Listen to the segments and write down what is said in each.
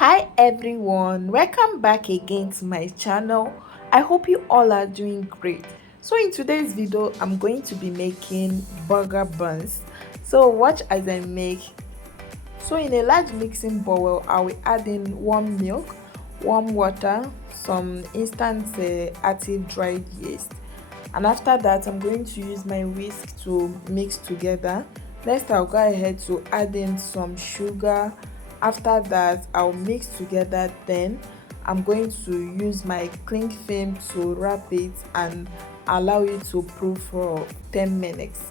Hi everyone, welcome back again to my channel. I hope you all are doing great. So in today's video I'm going to be making burger buns. So watch as I make. So in a large mixing bowl I will add in warm milk, warm water, some instant active dried yeast, and after that I'm going to use my whisk to mix together. Next I'll go ahead to add in some sugar. After that I'll mix together, then I'm going to use my cling film to wrap it and allow it to proof for 10 minutes.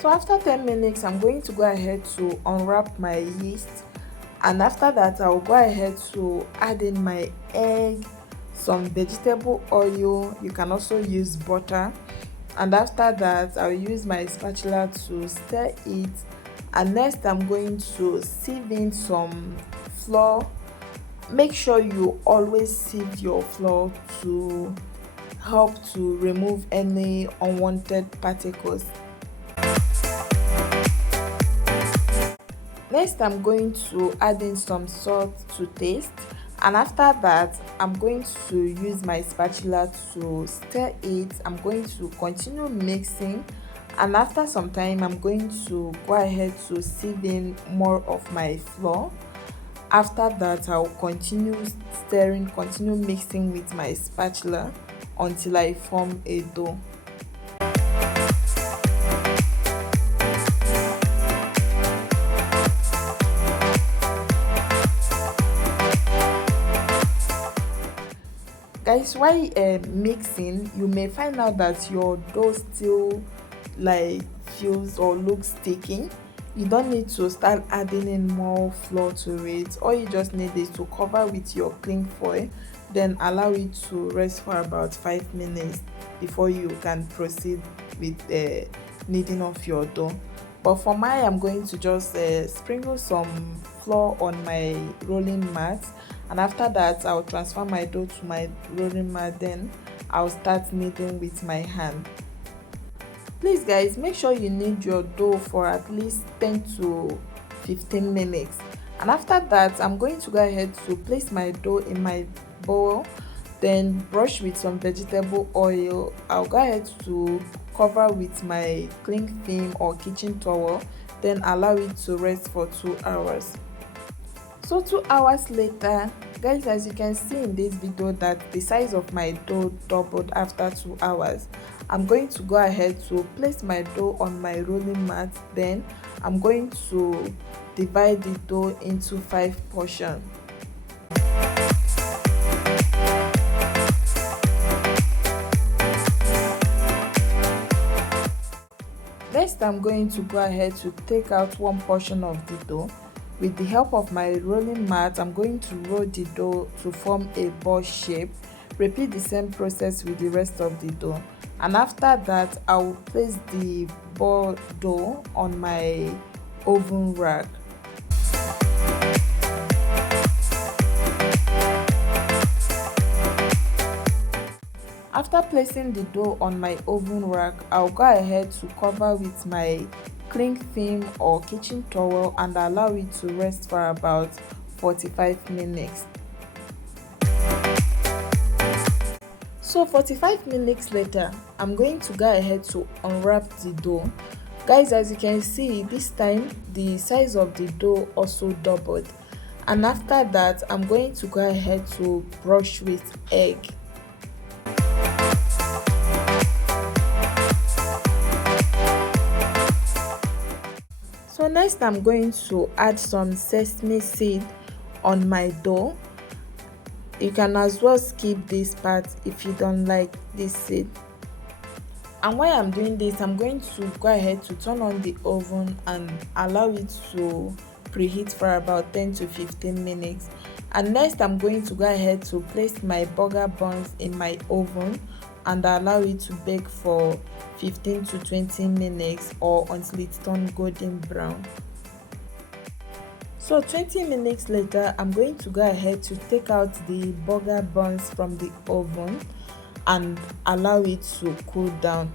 So after 10 minutes I'm going to go ahead to unwrap my yeast, and after that I'll go ahead to add in my egg, some vegetable oil, you can also use butter, and after that I'll use my spatula to stir it. And next I'm going to sieve in some flour. Make sure you always sieve your flour to help to remove any unwanted particles. Next I'm going to add in some salt to taste, and after that I'm going to use my spatula to stir it. I'm going to continue mixing, and after some time I'm going to go ahead to sieve in more of my flour. After that I'll continue stirring, continue mixing with my spatula until I form a dough. Guys, while mixing, you may find out that your dough still like feels or looks sticky. You don't need to start adding in more flour to it. All you just need is to cover with your cling foil, then allow it to rest for about 5 minutes before you can proceed with kneading of your dough. But for mine, I'm going to just sprinkle some flour on my rolling mat, and after that I'll transfer my dough to my rolling mat, then I'll start kneading with my hand. Please guys, make sure you knead your dough for at least 10 to 15 minutes, and after that I'm going to go ahead to place my dough in my bowl, then brush with some vegetable oil. I'll go ahead to cover with my cling film or kitchen towel, then allow it to rest for 2 hours. So 2 hours later, guys, as you can see in this video that the size of my dough doubled after 2 hours. I'm going to go ahead to place my dough on my rolling mat, then I'm going to divide the dough into 5 portions. Next I'm going to go ahead to take out one portion of the dough. With the help of my rolling mat, I'm going to roll the dough to form a ball shape. Repeat the same process with the rest of the dough, and after that I will place the ball dough on my oven rack. After placing the dough on my oven rack, I'll go ahead to cover with my cling film or kitchen towel and allow it to rest for about 45 minutes. So 45 minutes later, I'm going to go ahead to unwrap the dough. Guys, as you can see, this time the size of the dough also doubled, and after that I'm going to go ahead to brush with egg. So next I'm going to add some sesame seed on my dough. You can as well skip this part if you don't like this seed. And while I'm doing this, I'm going to go ahead to turn on the oven and allow it to preheat for about 10 to 15 minutes. And next I'm going to go ahead to place my burger buns in my oven and allow it to bake for 15 to 20 minutes or until it turns golden brown. So 20 minutes later, I'm going to go ahead to take out the burger buns from the oven and allow it to cool down.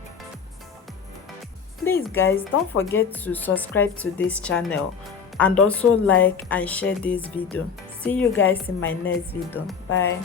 Please guys, don't forget to subscribe to this channel and also like and share this video. See you guys in my next video. Bye.